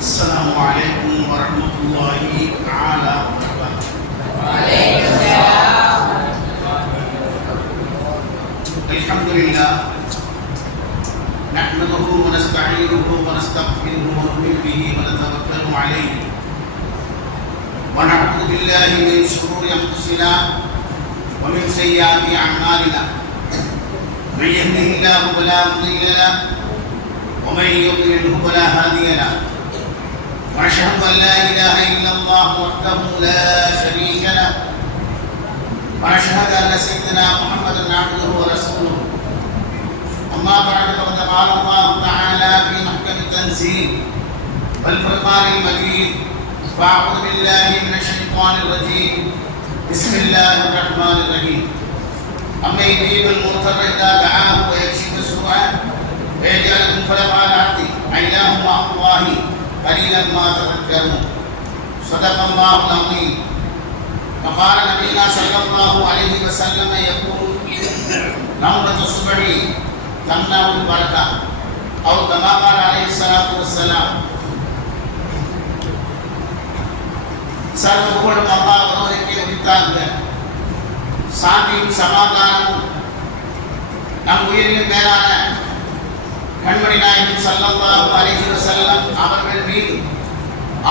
السلام عليكم ورحمة الله تعالى وبركاته. وعليكم السلام. الحمد لله نحمده ونستعينه ونستغفره ونؤمن به ونتوكل عليه ونعوذ بالله من شرور أنفسنا ومن سيئات أعمالنا. من يهده الله فلا مضل له ومن يضلله فلا هادي له. وأشهد أن لا إله إلا الله وحده لا شريك له ونشهد أن سيدنا محمدا عبده ورسوله. أما بعد فقد قال الله تعالى في محكم التنزيل والفرقان المجيد: فأعوذ بالله من الشيطان الرجيم. بسم الله الرحمن الرحيم. أما يجيب المضطر إذا دعاه ويكشف السوء ويجعلكم خلفاء الأرض أإله مع الله قليلا ما تذكرون. صدق الله العظيم. وقال نبينا صلى الله عليه وسلم يقول: نومة الصبح تمنع البركة، أو كما قال عليه الصلاة والسلام. சர்வபுகழும் அல்லாஹ் ஒருவருக்கே உரித்தாங்க. சாந்தியும் சமாதானமும் நம் உயிரின் மேலான கண்மணி நாயகம் ஸல்லல்லாஹு அலைஹி வஸல்லம் அவர்கள் மீது,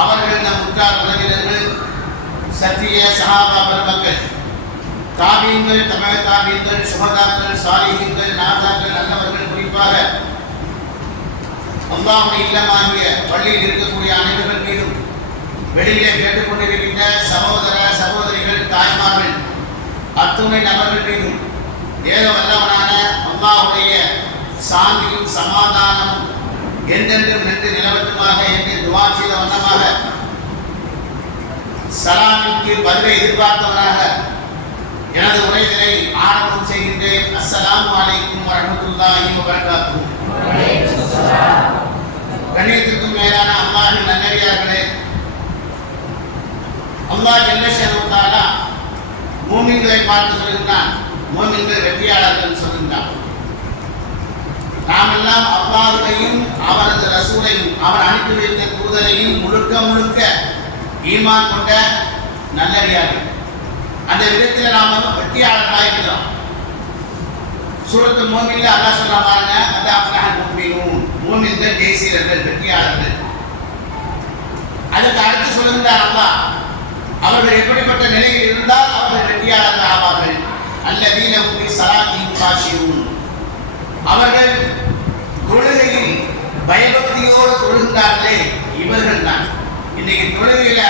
அவர்கள் நம் உற்றார் உறவினர்கள், சத்திய சஹாபா பெருமக்கள், தாபீன்கள், தபஅ தாபீன்கள், சுஹதாக்கள், சாலிஹீன்கள், நாதாக்கள், நல்லவர்கள், குறிப்பாக அல்லாஹ்வுடைய இல்லமாகிய பள்ளியில் இருக்கக்கூடிய அனைவர்கள் மீதும், வெளியிலே கேட்டுக்கொண்டிருக்கின்ற சகோதர சகோதரிகள், தாய்மார்கள், அத்துணை நபர்கள் மீதும் ஏக வல்லவனான அல்லாஹ்வுடைய சாந்தியும் சமாதானமும் என்றென்றும் நின்று நிலவட்டுமாக என்று துஆ செய்த வண்ணமாக சலாமிற்கு பதிலை எதிர்பார்த்தவனாக எனது உரைகளை ஆரம்பம் செய்கின்றேன். அஸ்ஸலாமு அலைக்கும் வரஹ்மத்துல்லாஹி வபரகாத்துஹு. கண்ணியத்திற்கும் மேலான அல்லாஹ்வின் நல்லடியார்களே, அல்லாஹ் ஜல்ல ஷஅனஹு தஆலா மூமின்களை பார்த்து சொல்கின்றான், மூமின்கள் வெற்றியாளர்கள் சொல்கின்றான். நாம் எல்லாம் அல்லாஹ்வையும் அவரது ரசூலையும் அவர் அனுப்பி வைத்த தூதரையும் முழுக்க முழுக்க ஈமான் கொண்ட நல்லடியார்கள். அந்த விதத்தில் நாம் வெற்றியாளர்களாக இருக்கிறோம். சூரத்துல் மூமின்ல அல்லாஹ் சொல்றான் பாருங்க, கத் அஃலஹல் முஃமினூன், மூமின்கள் ஜெயசீலர்கள், வெற்றியாளர்கள். அதுக்கு அடுத்து சொல்கின்றார் அல்லாஹ், அவர்கள் எப்படிப்பட்ட நிலையில் இருந்தால் அவர்கள் வெற்றியாளர்கள் ஆவார்கள். அல்லதீன ஹும் ஃபீ ஸலாத்திஹிம் காஷிஊன், அவர்கள் தொழுகையில் பயபக்தியோடு தொழுகின்றார்களே, இவர்கள் தான். இன்னைக்கு தொழுகையில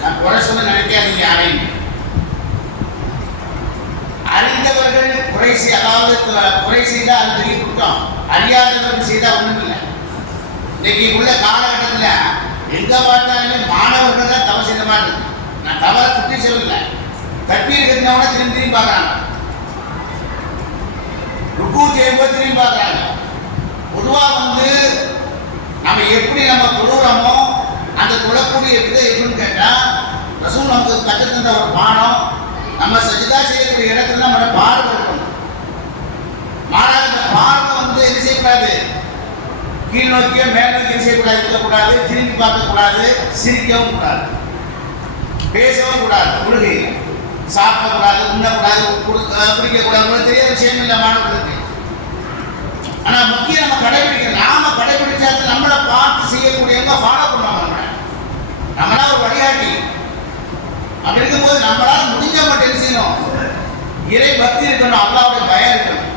நான் குறை சொல்ல நினைக்காதீங்க யாரையும். அறிந்தவர்கள் அதாவது குறை செய்தால் அது பெரிய குற்றம், அறியாதவர்கள் செய்தால் ஒன்றும் இல்லை. இன்னைக்கு உள்ள காலகட்டத்தில் எங்க பார்த்தாலுமே மாணவர்கள் தான் தவறு செய்த மாதிரி இருக்கு. நான் தவறை குட்டி சொல்லல, தப்பீர் கட்டினவன திரும்பி திரும்பி பார்க்குறாங்க, ருக்கு செய்யும்போது திரும்பி பார்க்குறாங்க. பொதுவாக நம்ம எப்படி நம்ம தொழுகிறோமோ அந்த தொழக்கூடிய விதம் எப்படின்னு கேட்டால், ரசூல் நமக்கு கற்றுத்தந்த ஒரு பாடம், நம்ம சஜிதா செய்யக்கூடிய இடத்துல நம்மளோட பார்வை இருக்கணும். மாறாக இந்த பார்வை என்ன செய்யக்கூடாது, கீழ் நோக்கியோ மேல் நோக்கியோ செய்யக்கூடாது, இருக்கக்கூடாது, திரும்பி பார்க்கக்கூடாது, சிரிக்கவும் கூடாது, பேசவும் கூடாது, தொழுகை சாப்பிடக்கூடாது, உண்ணக்கூடாது, குடிக்கக்கூடாது. தெரியாத விஷயம் இல்லை மாணவர்களுக்கு. ஆனால் முக்கியம் நம்ம கடைபிடிக்கணும். நாம கடைபிடிச்சாச்சு நம்மளை பார்த்து செய்யக்கூடியவங்க ஃபாலோ பண்ணுவாங்க. நம்மளா ஒரு வழிகாட்டி. அப்படி இருக்கும்போது நம்மளால முடிஞ்ச மட்டும் என்ன செய்யணும், இறை பக்தி இருக்கணும், அல்லாஹ்வுடைய பயம் இருக்கணும்.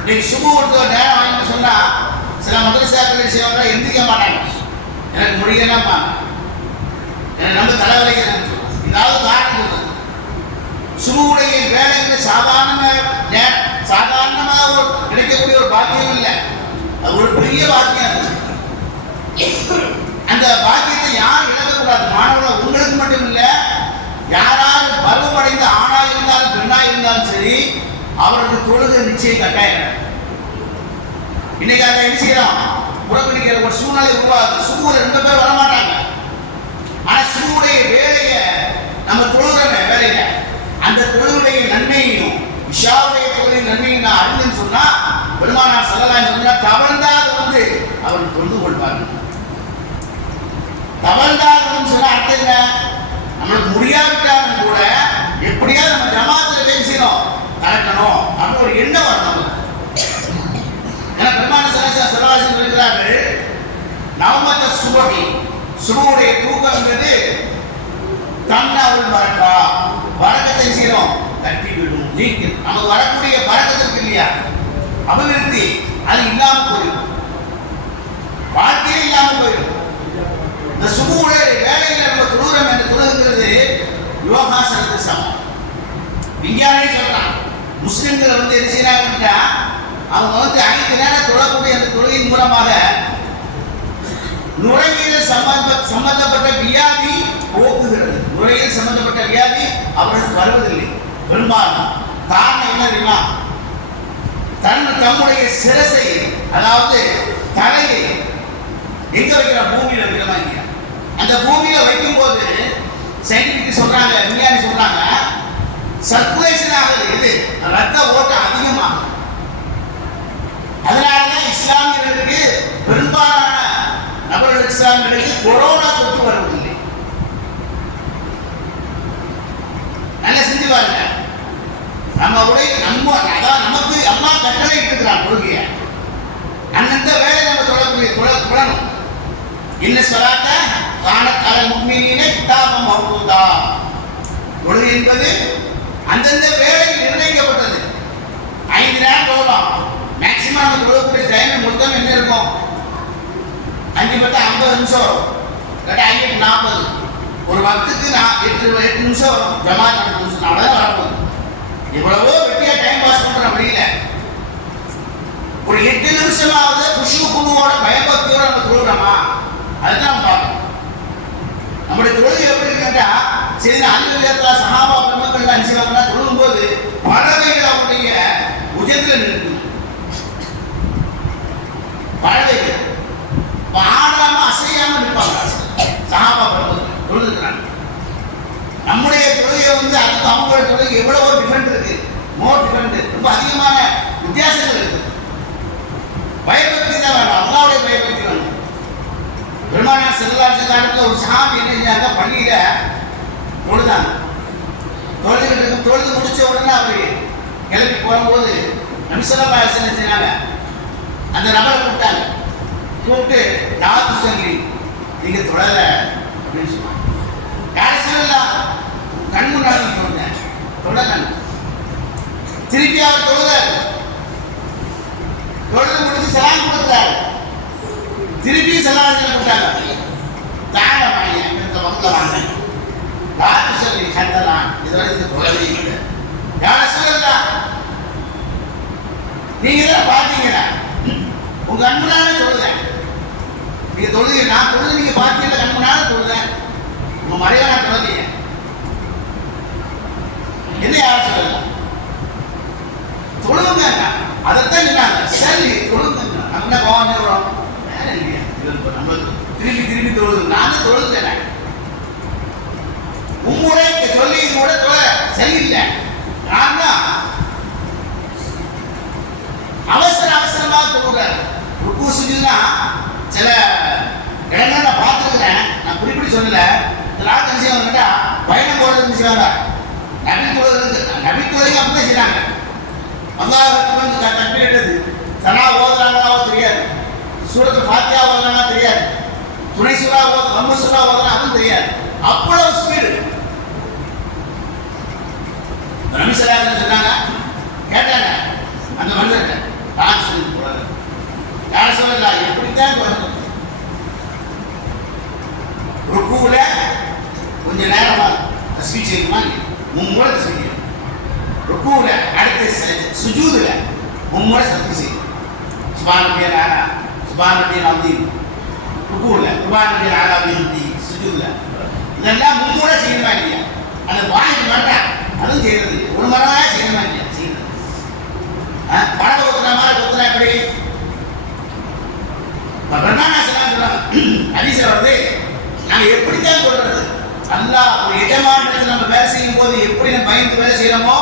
இன்னைக்கு சுபு ஒருத்தர் நேரம் வாங்கிட்டு சொன்னா சில மதரசாக்கள் செய்வாங்க, எந்திரிக்க மாட்டாங்க. எனக்கு முடியலம்மா, எனக்கு நம்ம தலைவலிக்கிறேன்னு சொல்லுவாங்க. இதாவது காரணம் சொல்லுது. சுபுவுடைய வேலைகள் சாதாரணமாக கிடைக்கக்கூடிய ஒரு பாக்கியம் இல்லை, அது ஒரு பெரிய பாக்கியம். அந்த பாக்கியத்தை யாரும் இழக்கக்கூடாது. மாணவர்கள் உங்களுக்கு மட்டும் இல்லை, யாராவது பருவமடைந்த ஆணா இருந்தாலும் பெண்ணா இருந்தாலும் சரி, அவருக்கு தொழுகை நிச்சயம் கட்டாயம். இன்னைக்கு அதை என்ன செய்யறோம், புறக்கணிக்கிற ஒரு சூழ்நிலை உருவாகுது. சுபூல 2 பேர் வரமாட்டாங்க. ஆனா சுபுடைய வேலையை நம்ம தொழுகிறோமே வேலையில, அந்த தொழுகையுடைய நன்மையையும் இஷாவுடைய தொழுகையின் நன்மையும் நான் அறிஞன்னு சொன்னா, பெருமானார் ஸல்லல்லாஹு அலைஹி வஸல்லம் தவழ்ந்தால் அவர்கள் தொழுது கொள்வார்கள். முடியாவிட்டாலும் கூட எப்படியாவது நம்ம ஜமாத்துல பேசினோம் கலக்கணும் அப்படின்னு ஒரு எண்ணம் வரணும். ஏன்னா பெருமான சலாசன் இருக்கிறார்கள், நவமத்த சுபகி சுபுடைய தூக்கம்ங்கிறது தன்னாவுள் வரக்கா வரக்கத்தை செய்யணும் தட்டி விடும் நீக்கும். நமக்கு வரக்கூடிய வரக்கத்திற்கு இல்லையா அபிவிருத்தி அது இல்லாமல் போயிடும், வாழ்க்கையே இல்லாமல் போயிடும். இந்த சுபுடைய வேலையில் நம்ம தொழுகிறோம் என்று தொழுகிறது யோகாசனத்துக்கு சமம். விஞ்ஞானி சொல்றான், முஸ்லிம்கள் வந்து என்ன செய்யறாங்கன்னா அவங்க வந்து 5 நேரம் தொழக்கூடிய அந்த தொழுகையின் மூலமாக நுரையீரல் சம்பந்தப்பட்ட வியாதி போக்குகிறது. நுரையீரல் சம்பந்தப்பட்ட வியாதி அவர்களுக்கு வருவதில்லை பெரும்பாலும். காரணம் என்ன தெரியுமா? தம்முடைய சிரசை, அதாவது தலையை எங்க வைக்கிற பூமியில வைக்கிறமா இல்லையா? அந்த பூமியில வைக்கும் போது சயின்டிபிக் சொல்றாங்க, விஞ்ஞானி சொல்றாங்க, சர்க்குலேஷன் ஆகுது, இது ரத்த ஓட்டம் அதிகமாகும். அதனாலதான் இஸ்லாமியர்களுக்கு பெரும்பாலான நபர்கள் இஸ்லாமியர்களுக்கு கொரோனா தொற்று வருவதில்லை. நல்லா செஞ்சு பாருங்க. அதான் நமக்கு அம்மா கட்டளை இருக்கிறான் கொள்கைய அந்தந்த வேலை நம்ம தொடரணும். இன்ன சொல்லாத காணக்கால முக்மீனே கிதாபம் மௌகூதா. கொள்கை என்பது அந்தந்த வேலையில் நிர்ணயிக்கப்பட்டது. 5 நேரம் தொழலாம். மேக்சிமம் நம்ம தொழக்கூடிய டைம் மொத்தம் என்ன இருக்கும்? 5 பட்டு 50 நிமிஷம் வரும், 5 40. ஒரு வக்துக்கு 8 நிமிஷம் வரும். ஜமாத் 2 நிமிஷம் அவ்வளோதான் வரப்போகுது. இவ்வளவோ வெட்டியா டைம் பாஸ் பண்ற வழியில ஒரு 8 நிமிஷமாவது குஷு குழுவோட பயபக்தியோட நம்ம தொழுகிறோமா? அதுதான் நம்ம பார்க்கணும். நம்முடைய தொழுகை எப்படி இருக்குன்னா, சரி அலுவலகத்துல சஹாபா பெருமக்கள் அனுப்பிச்சாங்கன்னா தொழுகும் போது பறவைகள் அவருடைய உஜத்துல நிற்கும். பறவைகள் ஆடாம அசையாம நிற்பாங்க. சஹாபா பெருமக்கள் தொழுதுக்கிறாங்க. நம்முடைய தொழுகை வந்து அதுக்கு அவங்களுடைய தொழுகை எவ்வளவோ டிஃபரெண்ட் இருக்கு, மோர் டிஃபரெண்ட், ரொம்ப அதிகமான வித்தியாசங்கள் இருக்கு. பயபக்தி தான் வேணும், அல்லாவுடைய பயபக்தி வேணும். பெருமானார் ஸல்லல்லாஹு அலைஹி வஸல்லம் ஒரு சஹாபி என்ன செஞ்சாங்க, பள்ளியில தொழுதாங்க. தொழுது முடிச்ச உடனே அவரு கிளம்பி போகும்போது நபி ஸல்லல்லாஹு அலைஹி வஸல்லம் செஞ்சாங்க, அந்த நபரை கூப்பிட்டாங்க. கூப்பிட்டு நாத்து சொல்லி நீங்க தொழல அப்படின்னு சொன்னாங்க. யாரை சொல்லலாம்? கண் முன்னாடி தொழுந்தேன், தொழல. திருப்பி அவர் தொழுதார், தொழுது முடிச்சு சலாம் கொடுத்தாரு. திருப்பி சலாம் கொடுத்தாங்க. தாங்க வாங்க, இந்த வகுப்பில் வாங்க, நாத்து சொல்லி கண்டலாம், இதெல்லாம் இதுக்கு தொழவே இல்லை. யாரை சொல்லலாம்? நீங்க தான் பார்த்தீங்கன்னா உங்க கண் முன்னாலே தொழுதேன். நீங்க தொழுது, நான் தொழுது நீங்க பார்த்தீங்கன்னா கண் முன்னாலே தொழுதேன். உங்க மறைவா நான் தொழுதீங்க. என்ன யாரும் சொல்லலாம்? தொழுவுங்க. அதைத்தான் சொன்னாங்க, சரி தொழுங்க. நம்ம என்ன கோவம் வரும்? வேற இல்லையா? நம்ம திருப்பி தொழுது, நானும் தொழுதுட்டேன். உம்முறை சொல்லி கூட தொழ சரியில்லை. காரணம் அவசரமாக தொழுகிறார். ருக்கு சுஜூதுனா சில இடங்கள் நான் பார்த்துருக்கிறேன், நான் குறிப்பிட்டு சொல்லல. இந்த நாட்டு என்ன செய்வாங்கட்டா, பயணம் போடுறதுன்னு செய்வாங்க. நபி தொழுகையும் அப்படிதான் செய்யறாங்க. அல்லாஹ் தக்பீர் சனா ஓதுறாங்களோ தெரியாது, சூரத்து ஃபாத்திஹா ஓதுறாங்களோ தெரியாது, துணை சூரா அம்மு சூரா ஓதுறாங்க அதுவும் தெரியாது. அவ்வளவு ஸ்பீடு. நபி ஸல்லல்லாஹு அலைஹி வஸல்லம் சொன்னாங்க, கேட்டாங்க அந்த மனிதர்கிட்ட, நான் சொல்லி போறாரு யார் சொல்லலாம், எப்படித்தான் சொல்லணும்? ருக்குல கொஞ்ச நேரமா தஸ்பீஹ் செய்யுமா? மும்முறை தஸ்பீஹ் செய்யும். ருக்குல அடுத்து சுஜூதுல மும்முறை தஸ்பீஹ் செய்யும். சுப்ஹான ரப்பியல் ஆலா, சுப்ஹான ரப்பியல் அஸீம். ருக்குல சுப்ஹான ரப்பியல் ஆலா பிஹம்தி, சுஜூதுல இதெல்லாம் மும்முறை செய்யணுமா இல்லையா? அந்த வாய்க்கு மறா அதுவும் செய்யறது ஒரு மரமா செய்யணுமா இல்லையா? செய்யறது பணத்தை கொத்துற மாதிரி கொத்துனா எப்படி? பெருமானா சொல்றாங்க, ஹதீஸ்ல வருது, நாங்க எப்படித்தான் சொல்றது, அல்லாஹ் ஒரு எஜமானத்துக்கு நம்ம வேலை செய்யும் போது எப்படி நம்ம பயந்து வேலை செய்யறோமோ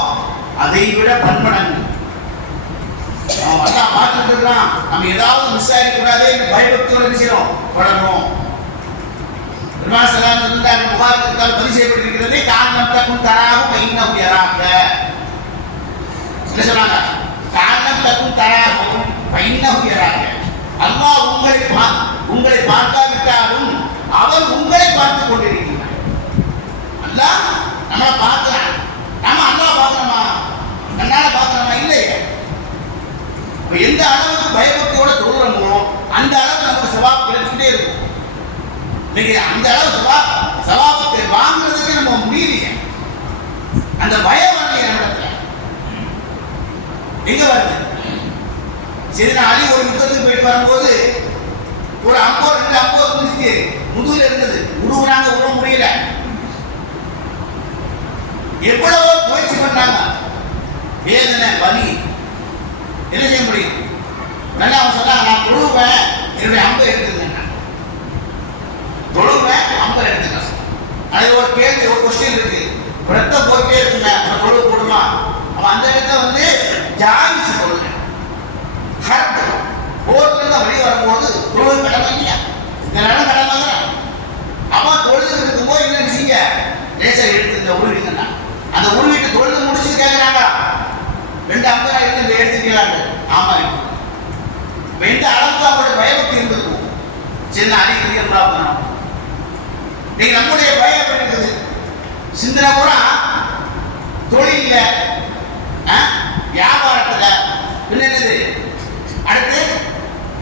அதை விட பன்மடங்கு அல்லாஹ் பார்த்துட்டு இருக்கான். நம்ம ஏதாவது மிஸ் ஆகிடக்கூடாது பயபக்தியோட விஷயம் வளரணும். பெருமானா சொல்றாங்க, புகார் பதிவு செய்யப்பட்டிருக்கிறது. தக்கும் தராகும் இன்னும் யராக்க. என்ன சொன்னாங்க? காலம் தக்கும் தராகும் இன்னும் யராக்க. அல்லாஹ் உங்களை பார்க்காவிட்டாலும் அவர் உங்களை பார்த்துக் கொண்டிருக்கிறார். அல்லாஹ் நம்மளை பார்க்கிறான். நாம அல்லாஹ் பார்க்கிறோமா? கண்ணால பார்க்கிறோமா? இல்லையே. எந்த அளவுக்கு பயபக்தியோட தொழுறோமோ அந்த அளவுக்கு நமக்கு சவாப் கிடைச்சுட்டே இருக்கும். இன்னைக்கு அந்த அளவு சவாபத்தை வாங்குறதுக்கு நம்ம முடியலையே. அந்த பயம் வரலையே நம்மிடத்துல. எங்க வருது? சரி, அலி ஒரு யுத்தத்துக்கு போயிட்டு வரும்போது ஒரு 50 குதிச்சு முதுகுல இருந்தது. உருவுறாங்க, உருவ முடியல. எவ்வளவோ முயற்சி பண்ணாங்க. வேதனை, வலி, என்ன செய்ய முடியும்? நல்லா அவன் சொன்னாங்க, நான் தொழுவேன், என்னுடைய அம்பை எடுத்துருந்தேன். தொழுவேன், அம்பை எடுத்துக்க. அது ஒரு கேள்வி, ஒரு கொஸ்டின் இருக்கு. ரத்தம் போயிட்டே இருக்குங்க, அவன் தொழுவு போடுமா? அவன் அந்த இடத்துல ஜாமிச்சு தொழுங்க. ஹர்ட் போர்ல வெளியே வரும்போது தொழுவு கடமை இல்லையா? இந்த நேரம் கடமை தான். அவன் தொழுது இருக்கும்போது என்ன செய்ய? லேசா எடுத்து உருவிங்கன்னா அந்த உருவிட்டு தொழுது முடிச்சுட்டு கேட்கிறாங்க, 2 அம்பை எடுத்து எடுத்துக்கிறாங்க. ஆமா, எந்த அளவுக்கு அவங்களுடைய பயபக்தி இருந்தது. சின்ன அறிவியல் நீங்க நம்முடைய பயம் எப்படி இருக்குது? சிந்தனை பூரா தொழில, வியாபாரத்துல, என்னது அடுத்து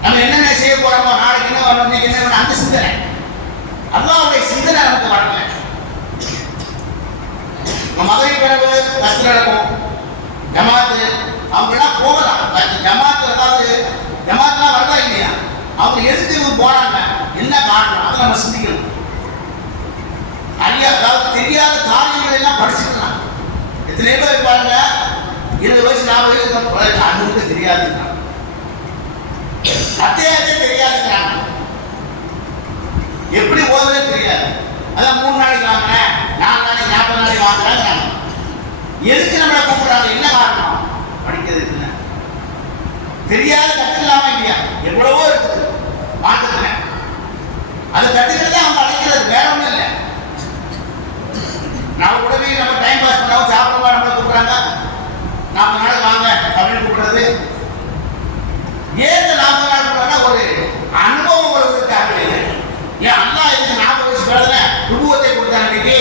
நம்ம என்னென்ன செய்ய போறோமோ, நாளைக்கு என்ன வரணும், என்ன வேணும், அந்த சிந்தனை. அல்லாஹ்வுடைய சிந்தனை நமக்கு வரல. மதுரை பிறகு கஷ்டம் நடக்கும். ஜமாத்து அவங்கெல்லாம் போகலாம். ஜமாத்து அதாவது ஜமாத்லாம் வரதா இல்லையா? அவங்க எதுக்கு போறாங்க, என்ன காரணம், அதை நம்ம சிந்திக்கணும். அதாவது தெரியாத காரியங்கள் எல்லாம் படிச்சுக்கலாம். எத்தனை பேர் பாருங்க, 20 வயசு 40 வயசு அனுபவத்தை தெரியாதுங்கிறாங்க, அத்தியாயத்தை தெரியாதுங்கிறாங்க, எப்படி ஓதுறதே தெரியாது. அதான் 3 நாளைக்கு வாங்கினேன், 4 நாளைக்கு 40 நாளைக்கு வாங்குறாங்க. எதுக்கு நம்மளை கூப்பிடுறாங்க? என்ன காரணம்? படிக்கிறதுக்கு தெரியாத கற்றுக்கலாமா இல்லையா? எவ்வளவோ இருக்குது மாற்றத்துல. அதை கற்றுக்கிறதே அவங்க அழைக்கிறது, வேற ஒன்றும் இல்லை. நம்ம கூட போய் நம்ம டைம் பாஸ் பண்ணாலும் சாப்பிடவா நம்மளை கூப்பிடுறாங்க. 40 நாள் வாங்க அப்படின்னு கூப்பிடுறது. ஏன் 40 நாள் கூப்பிடுறாங்க? ஒரு அனுபவம் வருவதற்காக. ஏன் அல்லாஹ் இதுக்கு 40 வயசு பிறகு குடும்பத்தை கொடுத்தாங்க. இன்னைக்கு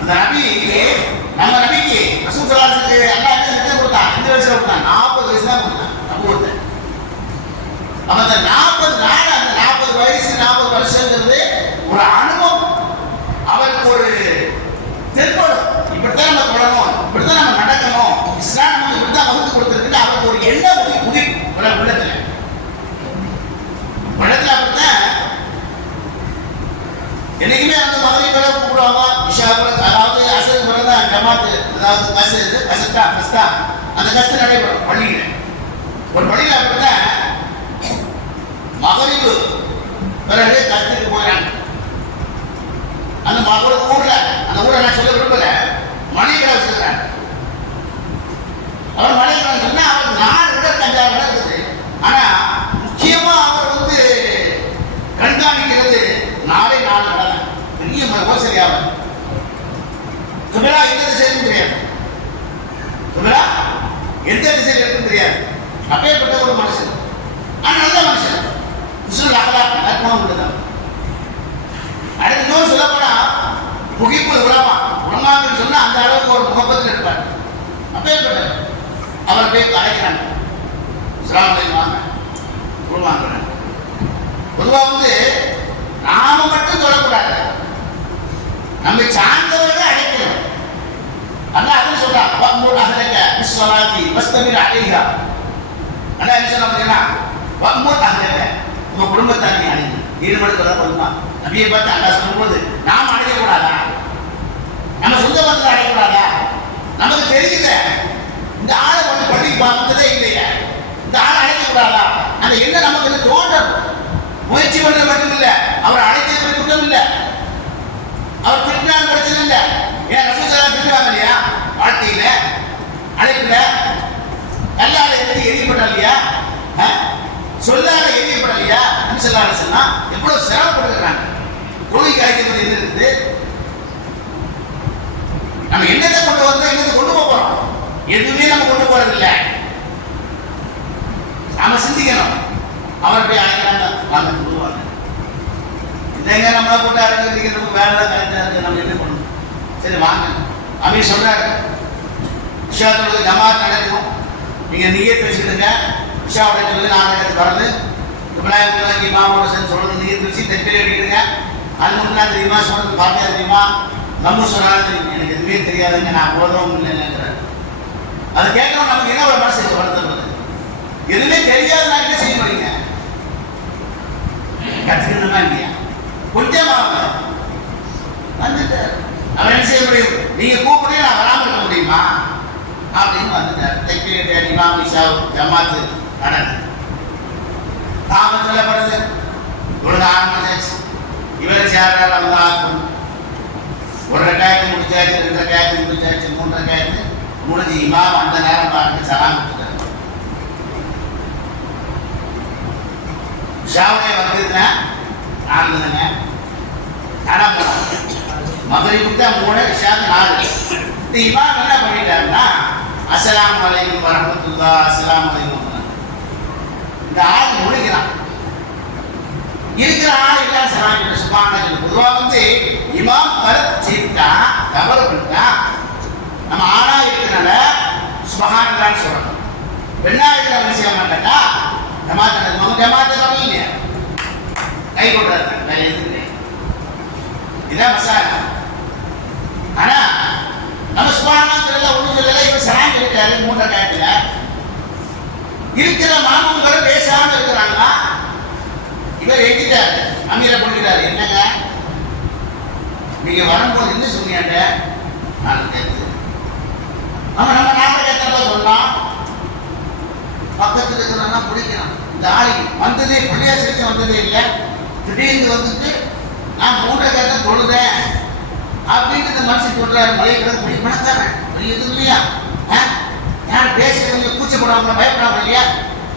அந்த நபிக்கு, நம்ம நபிக்கு ரசூல் ஸல்லல்லாஹு அலைஹி வஸல்லம் அல்லாஹ் என்ன கொடுத்தான்? எந்த வயசுல கொடுத்தான்? 40 வயசு தான் கொடுத்தான் நபுவத்தை. அப்ப அந்த 40 நாள், அந்த 40 வயசு 40 வருஷங்கிறது ஒரு அனுபவம். அவருக்கு ஒரு தென்படும், இப்படித்தான் நம்ம தொடரணும், இப்படித்தான் நம்ம நடக்கணும், இஸ்லாம் நமக்கு இப்படித்தான் வகுத்து கொடுத்துருக்கு. அவருக்கு ஒரு எண்ண உள்ளத்துல அப்படித்தான் என்னைக்குமே அந்த மதுரை பிறகு கூப்பிடுவாங்க. அதாவது அசல் பிறகு தான் ஜமாத்து, அதாவது கஷ்டா அந்த கஷ்டம் நடைபெறும் பள்ளியில. ஒரு பள்ளியில் அப்படித்தான் மகரிபு பிறகு கஷ்டத்துக்கு போயிறாங்க. அந்த ஒரு ஊர்ல, அந்த ஊரை நான் சொல்ல விரும்பல, மணிக்கடை வச்சிருக்காங்க. அவர் மணிக்கடை சொன்னா அவருக்கு 4 இடம் 5 இடம் இருக்குது. ஆனா முக்கியமா அவர் கண்காணிக்கிறது 4 இடம். பெரிய மோசடியாகும். எந்த திசையிலும் தெரியாது, எந்த திசையில் இருக்குன்னு தெரியாது. அப்பேற்பட்ட ஒரு மனுஷன், ஆனா நல்ல மனுஷன், நற்குணம் உள்ளதான். அடுத்து இன்னொரு சொல்ல போனா புகைப்புல உலமான்னு சொன்னா அந்த அளவுக்கு ஒரு முகப்பத்தில் இருப்பார். அப்பேற்பட்ட அவர் போய் அழைக்கிறாங்க, இஸ்லாமில் வாங்க உருவாங்க. பொதுவாக நாம மட்டும் சொல்லக்கூடாது, நம்மை சார்ந்தவர்கள் அழைக்கணும். அல்லாஹ் அதுன்னு சொல்றான், வஅ்முர் அஹ்லக பிஸ்ஸலாத்தி வஸ்தபிர் அலைஹா. அல்லாஹ் என்ன சொல்றான்? வஅ்முர் அஹ்லக, உங்க குடும்பத்தாரை நீ அழைங்க. ஈடுபடுத்தல பொதுவா நபியை பார்த்து அல்லாஹ் சொல்லும்போது நாம் அழைக்கக்கூடாதா? நம்ம சொந்த பந்தத்தை அழைக்கக்கூடாதா? நமக்கு தெரியுத இந்த ஆளை வந்து பள்ளி பார்த்ததே இல்லையா, இந்த ஆளை அழைக்கக்கூடாதா? அந்த என்ன நமக்கு தோன்றும். முயற்சி பண்றது மட்டும் இல்லை, அவர் அழைக்கிறது குற்றம் இல்லை, அவர் திட்டினாலும் பிரச்சனை இல்லை. ஏன் ரசூல் ஸல்லல்லாஹு அலைஹி வஸல்லம் இல்லையா? வாழ்க்கையில அழைக்கல, எல்லாரும் எரியப்படல இல்லையா, சொல்லாத எரியப்படலையா? நபி ஸல்லல்லாஹு அலைஹி வஸல்லம் எவ்வளவு சிரமப்படுகிறாங்க. கோழிக்கு அழைக்கிறது என்ன இருக்குது? நம்ம என்னத்தை கொண்டு வந்தோம், என்னத்தை கொண்டு போறோம், எதுவுமே நம்ம கொண்டு போறது இல்லை. நாம சிந்திக்கணும். அவர் போய் அழைக்கிறாங்க, வாங்க சொல்லுவாங்க, இல்லைங்க நம்மளை போட்டு அழைக்கிறதுக்கு நமக்கு வேலை கரெக்டாக இருக்கு, நம்ம என்ன பண்ணணும், சரி வாங்க அப்படின்னு சொல்றாரு. விஷயத்தோட ஜமாத் நடக்கும், நீங்க நீயே பேசிக்கிட்டுங்க, விஷாவுடைய சொல்லி நான் இடத்துக்கு வரது இப்ராஹிம் இமாமோட சேர்ந்து சொல்றது நீர் வச்சு தெற்கே அடிக்கிடுங்க. அது முன்னா தெரியுமா, சொல்றது பாத்தியா தெரியுமா, நம்ம சொன்னாலும் தெரியும், எனக்கு எதுவுமே தெரியாதுங்க, நான் அவ்வளோதான் இல்லைங்கிறார். அதை கேட்கணும், நமக்கு என்ன ஒரு மனசு வருத்தப்படுது, எதுவுமே தெரியாது, நான் என்ன செய்ய முடியுங்க, கற்றுக்கணுமா இல்லையா, கொஞ்சமாக வந்துட்டார். அவர் என்ன செய்ய முடியும், நீங்க கூப்பிட்டு நான் வராமல் இருக்க முடியுமா அப்படின்னு வந்துட்டார். தெற்கே இமாம் இஷா ஜமாத்து நடக்குது. தாமம் சொல்லப்படுது, இவ்வளவு ஆரம்பிச்சாச்சு, இவரை சேர்றாரு அவங்க ஒரு ரக்காயத்து முடிச்சாச்சு, 2 ரக்காயத்து முடிச்சாச்சு, 3 ரக்காயத்து முடிஞ்சு இமாம் அந்த நேரம் பார்த்து சலாம் கொடுத்துட்டாரு. ஷாவுடைய வந்ததுன்னா 4 ஆனால் மகரிபுக்கு தான் 3, இஷாவுக்கு 4. இந்த இமாம் என்ன பண்ணிட்டாருன்னா அஸ்ஸலாமு அலைக்கும் வரஹ்மத்துல்லாஹ், அஸ்ஸலாமு அலைக்கும், இந்த ஆள் முடிக்கிறான், இருக்கிற ஆள் எல்லாம் சலாம் சுபான. பொதுவாக வந்து இமாம் கருத்தா தவறு பண்ணிட்டா நம்ம ஆணா இருக்கிறனால சுபஹானல்லாஹ்னு சொல்லணும், பெண்ணா இருக்கிற விஷயம் மாட்டா ஜமாத் நம்ம ஜமாத்தை வரல இல்லையா, கை கொட்டுறாரு, வேற எதுக்கு இதான் மசாலா. ஆனா நம்ம சுபஹானல்லாஹ் சொல்லல, ஒன்றும் சொல்லல, இவர் சலாம் இருக்காரு 3 ரக்காயத்துல, இருக்கிற மாமூன்கள் பேசாம இருக்கிறாங்களா, இவர் எங்கிட்டாரு அமீரை பண்ணிக்கிறாரு, என்னங்க நீங்க வரும்போது என்ன சொன்னீங்க, நான் கேட்டு நம்ம நம்ம நாட்டை கேட்டா சொல்லலாம், பக்கத்தில் இருக்கிறா பிடிக்கிறான். இந்த ஆளை வந்ததே பிள்ளையா சேர்த்து வந்ததே இல்லை, திடீர்னு வந்துட்டு நான் 3 ரக்காயத்தை தொழுதேன் அப்படின்னு இந்த மனுஷன் சொல்றாரு. மலைக்கிறது பிடி பணக்காரன் பெரிய எதுவும் இல்லையா, யாரும் பேசுறது கொஞ்சம் கூச்சப்படுவாங்க, பயப்படுவாங்க இல்லையா,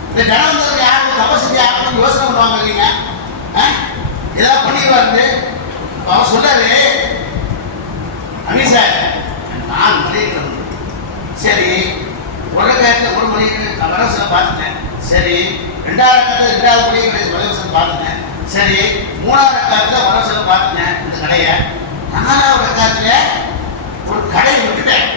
இந்த ஜனவந்தர்கள் யாரும் தப்பு செஞ்சு யாரும் யோசனை பண்ணுவாங்க இல்லைங்க, ஏதாவது பண்ணிடுவாரு. அவர் சொல்றாரு, அமீர் சார் 4 மலைக்கிறது, சரி 1 ரக்காயத்தில் 1 மலைக்கு வரவசனை பார்த்துட்டேன், சரி 2வது ரக்காயத்தில் 2வது மலைக்கு வரவசனை பார்த்துட்டேன், சரி 3வது ரக்காயத்தில் வரவசனை பார்த்துட்டேன் இந்த கடையை, 4வது ரக்காயத்தில் ஒரு கடையை விட்டுட்டேன்,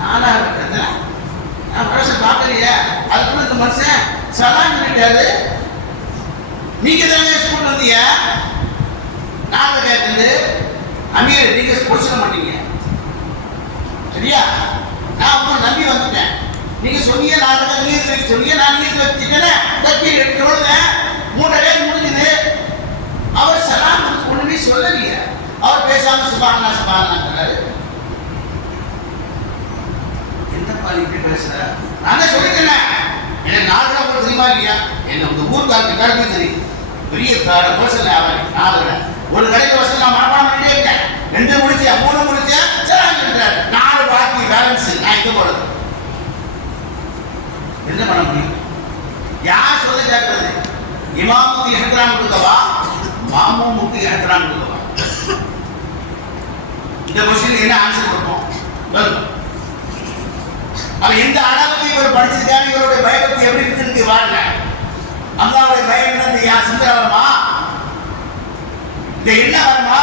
4வது ரக்காயத்தில் நான் வரவசனை பார்க்கலையே, அதுக்குள்ள இந்த மனுஷன் சலாம் பண்ணிட்டாரு, நீங்க தானே ஸ்கூல் வந்தீங்க 4வது ரக்காயத்துல அமீர் நீங்க பொடிச்சிட மாட்டீங்க சரியா, நான் உங்களை நம்பி வந்துட்டேன், நீங்க சொன்னீங்க 4 ரக்காயத்து நீர் வைக்க சொன்னீங்க, நான் நீர் வச்சுட்டேன், தப்பி எடுத்துக்கொள்ளுங்க 3 ரக்காயத்து முடிஞ்சுது. அவர் சலாம் ஒண்ணுமே சொல்லலையே, அவர் பேசாம சுபஹானல்லாஹ் சுபஹானல்லாஹ்ங்கிறாரு. என்னப்பா நீ இப்படி பேசுற, நான் சொல்லிட்டேன், எனக்கு 4 ரூபா கூட தெரியுமா இல்லையா, என்ன உங்க ஊருக்காரருக்கு எல்லாருமே தெரியும், பெரிய பர்சன் அவர் 4 ஒரு கடைக்கு வருஷம் நான் மனப்பாடம் பண்ணிட்டே இருக்கேன், 2 முடிச்சேன் 3 முடிச்சேன், சரி 4 பாக்கி பேலன்ஸ், நான் எங்க போறது, என்ன பண்ண முடியும், யார் சொல்ல கேட்கறது, இமாமுக்கு இஹ்திராம் கொடுக்கவா, மாமூமுக்கு இஹ்திராம் கொடுக்கவா, இந்த கொஸ்டினுக்கு என்ன ஆன்சர் கொடுப்போம் சொல்லுங்க. அவன் எந்த அளவுக்கு இவர் படிச்சிருக்காரு, இவருடைய பயபக்தி எப்படி இருக்கு வாருங்க, அல்லாவுடைய பயம் என்ன, யார் சிந்தனை வருமா, இந்த என்ன வருமா,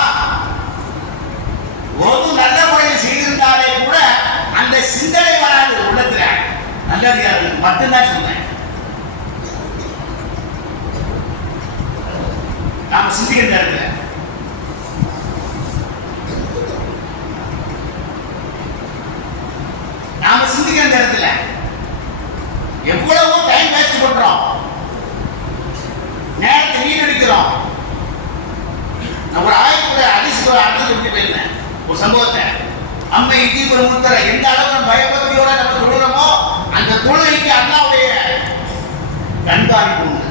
ஒரு நல்ல முறையில் செய்திருந்தாலே கூட அந்த சிந்தனை வராது உள்ளத்துல, நல்லடியார்களுக்கு மட்டும்தான் சொன்னேன். நாம சிந்திக்கிற நேரத்துல எவ்வளவோ டைம் வேஸ்ட் பண்றோம், நேரத்தை வீணடிக்கிறோம். நான் ஒரு ஆயத்துடைய அதிசய அர்த்தம் சொல்லி போயிருந்தேன் ஒரு சம்பவத்தை. அம்மை தீபுர முத்தர எந்த அளவு பயபக்தியோட நம்ம தொழுகிறோமோ அந்த தொழுகைக்கு அல்லாவுடைய கண்காணிப்பு உண்டு,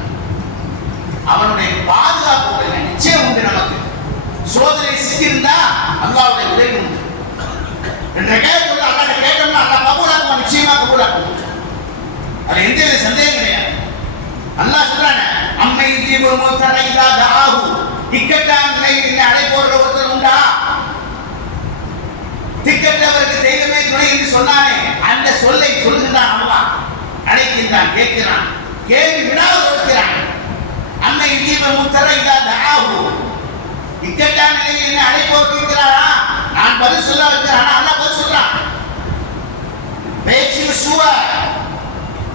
அவனுடைய பாதுகாப்பு உண்டு, நிச்சயம் உண்டு. நமக்கு சோதனை சிக்கியிருந்தா அல்லாவுடைய உதவி உண்டு. என்ற கேட்க அல்லாத கேட்டோம்னா அல்லா கபூலாக்குவான், நிச்சயமா கபூலாக்குவோம். அது எந்த சந்தேகம் கிடையாது. அல்லாஹ் சொல்றானே, அம்மை தீபுர முத்தர இல்லாத ஆகு இக்கட்டான நிலையில் அழைப்போடுற ஒருத்தர் உண்டா? திக்கற்றவருக்கு தெய்வமே துணை என்று சொன்னானே, அந்த சொல்லை சொல்லுகின்றான். அல்லாஹ் அழைக்கின்றான், கேட்கிறான், கேள்வி வினாவது கொடுக்கிறான். அன்னை ஜீவ முத்தர இதா தஆஹு, இக்கட்டான நிலையில் என்ன அழைப்போர் இருக்கிறாரா? நான் பதில் சொல்ல இருக்கிறான். அல்லாஹ் பதில் சொல்றான். பேச்சு சுவ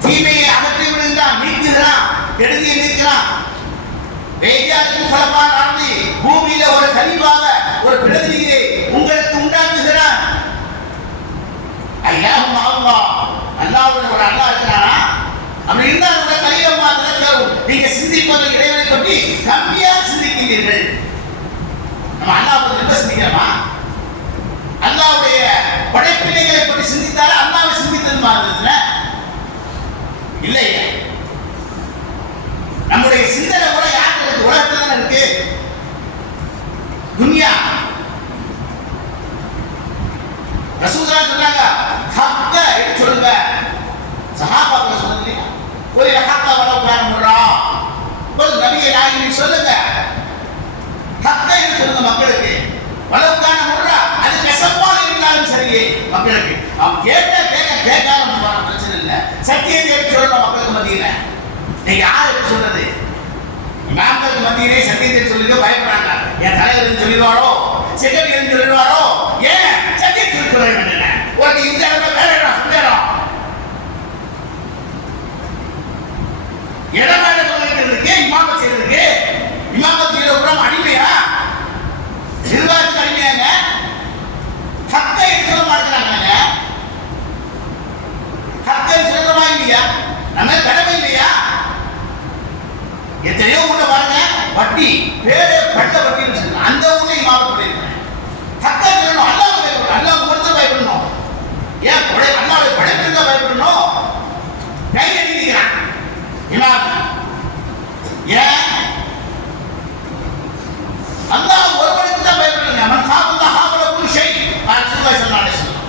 தீமையை அகற்றி விடுகிறான், நீக்குகிறான், கெடுதியை நீக்கிறான். வேஜாருக்கு பலமான ஆண்டி பூமியில ஒரு கலிபாக ஒரு பிரதிநிதியை உங்களுக்கு உண்டாக்குகிறான். ஐயாஹும் அல்லாஹ், அல்லாஹ்வுடைய ஒரு அல்லாஹ் இருக்கிறானா? அப்படி இருந்தால் உங்க கையில மாத்திரம் கேளும். நீங்க சிந்திப்பது இறைவனை பற்றி கம்மியா சிந்திக்கிறீர்கள். நம்ம அல்லாஹ் பற்றி ரொம்ப சிந்திக்கிறோமா? அல்லாஹ்வுடைய படைப்பினைகளை பற்றி சிந்தித்தாலும் அல்லாஹ்வை சிந்தித்தது மாதிரி இல்லையே. நம்முடைய சிந்தனை கூட யாருக்கு இருக்கு? உலகத்துல தானே இருக்கு. துன்யா ரசூலுல்லாஹ் சொன்னாங்க, ஹக்க எடுத்து சொல்லுங்க. சஹாபாக்கள் சொன்னது இல்லையா? ஒரு ஹக்க வலவ் கான முர்ரா, ஒரு நபியே நாயகி சொல்லுங்க, ஹக்க எடுத்து சொல்லுங்க மக்களுக்கு. வலவ் கான முர்ரா, அது கசப்பாக இருந்தாலும் சரியே மக்களுக்கு. நாம் கேட்காத பிரச்சனை இல்லை. சத்தியத்தை எடுத்து சொல்லணும் மக்களுக்கு மத்தியில. நீங்க யாருக்கு சொல்றது? இமாம்களுக்கு மத்தியிலே சத்தியத்தை சொல்லிட்டு பயப்படுறாங்க. என் தலைவர் சொல்லிடுவாரோ, செக்ரட்டரி சொல்லிடுவாரோ, ஏன் சத்தியத்தை சொல்ல வேண்டிய உனக்கு இந்த இடத்துல வேற இடம் சுந்தரம் இடமாட சொல்லிக்கிறதுக்கு இமாம செய்யறதுக்கு இமாம செய்யற அடிமையா? நிர்வாகத்துக்கு அடிமையாங்க. ஹக்கை சொல்ல மாட்டேங்கிறாங்க. ஹக்கை சொல்லமா இல்லையா? நம்ம கடமை இல்லையா? எத்தனையோ ஊர்ல பாருங்க, வட்டி பேரே பட்ட வட்டின்னு சொல்லுங்க. அந்த ஊர்ல இமாம பண்ணிருக்கேன். ஹக்கை சொல்லணும். அல்லாஹ் பயப்படணும். அல்லாஹ் பொறுத்து பயப்படணும். ஏன் அல்லாஹ் படைப்பிருந்தா பயப்படணும்? கை கட்டிக்கிறான் இமாம். ஏன் அல்லாஹ் ஒருவனுக்கு தான் பயப்படணும். மன் காஃபல்லாஹ் ஹாவல குல் ஷை ரசூலுல்லாஹி ஸல்லல்லாஹு அலைஹி வஸல்லம்.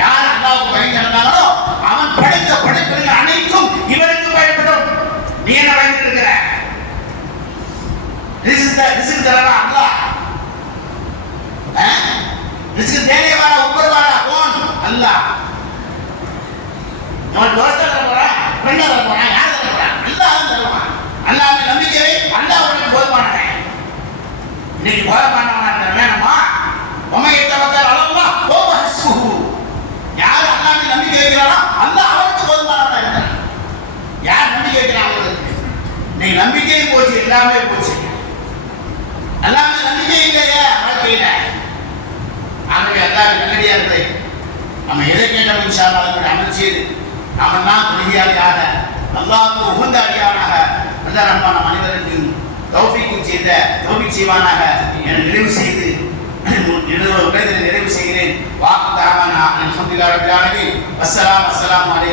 யார் அல்லாஹ்வுக்கு பயந்து நடந்தாங்களோ அவன் படைத்த படைப்புகள் அனைத்தும் இவனுக்கு பயப்படும். நீ என்ன பயந்துட்டு இருக்கிற? ரிஸ்க் தரவா அல்லாஹ்? ரிஸ்க் தேனே வாரா உப்பர் வாரா कौन? அல்லாஹ். அவன் தோஸ்த தர போறான், பெண்ண தர போறான், யார் தர போறான்? அல்லாஹ் தருவான். அல்லாஹ்வை நம்பிக்கை வை. அல்லாஹ் உனக்கு போதுமானவன். இன்னைக்கு போதுமானவனா வேணுமா? உமையை தவக்கல் அலல்லாஹ் வஹுவ ஹஸ்புஹு. யார் அல்லாஹ்வை நம்பிக்கை வைக்கிறானோ அல்லாஹ் அவனுக்கு போதுமானவனா இருக்கிறான். யார் நம்பிக்கை வைக்கிறான் அவனுக்கு? நீ நம்பிக்கை போச்சு, எல்லாமே போச்சு. அல்லாஹ்வை நம்பிக்கை இல்லையே வாழ்க்கையில. ஆகவே அல்லாஹ் நல்லடியார்களே, நம்ம எதை கேட்டோம் இன்ஷா அல்லாஹ் அமல் செய்து நாம தான் துணியாளியாக அல்லாஹ்வுக்கு உகந்த அடியானாக நல்ல ரஹ்மான மனிதருக்கு தௌஃபீக் செய்வானாக என நிறைவு செய்து நிறைவு செய்கிறேன். வாக்கு தாவானா அல்ஹம்துலில்லாஹி ரப்பில் ஆலமீன். அஸ்ஸலாமு அலைக்கும்.